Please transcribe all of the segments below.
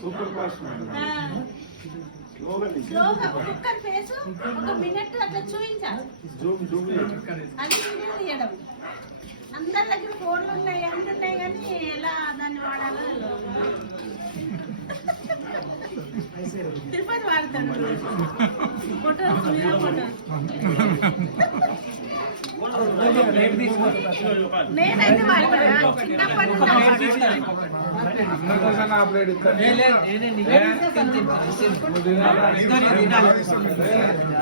Super fast cooker face ఒక minute అట్లా చూపించాలి. అది వీడియో తీయడం. అందరి దగ్గర ఫోన్లు ఉన్నాయి, అన్నీ ఉన్నాయి, కానీ ఎలా దాన్ని వాడాలో తిరుపతి వాడతాడు ఫోటో నేనైతే వాడతాను చిన్నప్పటి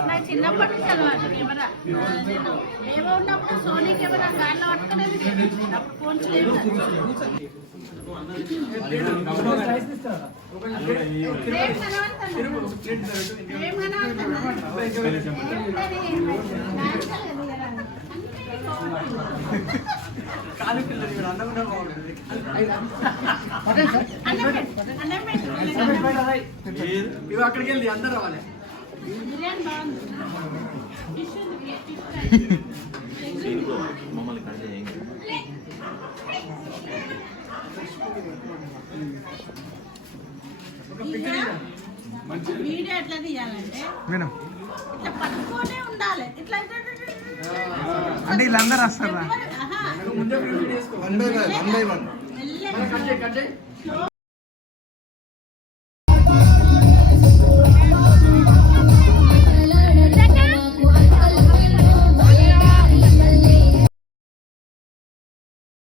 నా చిన్నప్పటి నుంచి అలవాటు కెమెరా. ఏమో ఉన్నప్పుడు సోనీ కెమెరా గాల్లో పట్టుకునేది, అప్పుడు ఫోన్స్ లేవు. ఇవి అక్కడికి వెళ్ళి అందరు రావాలి. బిర్యానీ బాగుంది. వీడియో ఎట్లా తీయాలంటే ఇట్లా పట్టుకోనే ఉండాలి. ఇట్లా అంటే వీళ్ళందరూ వస్తారా? ముందే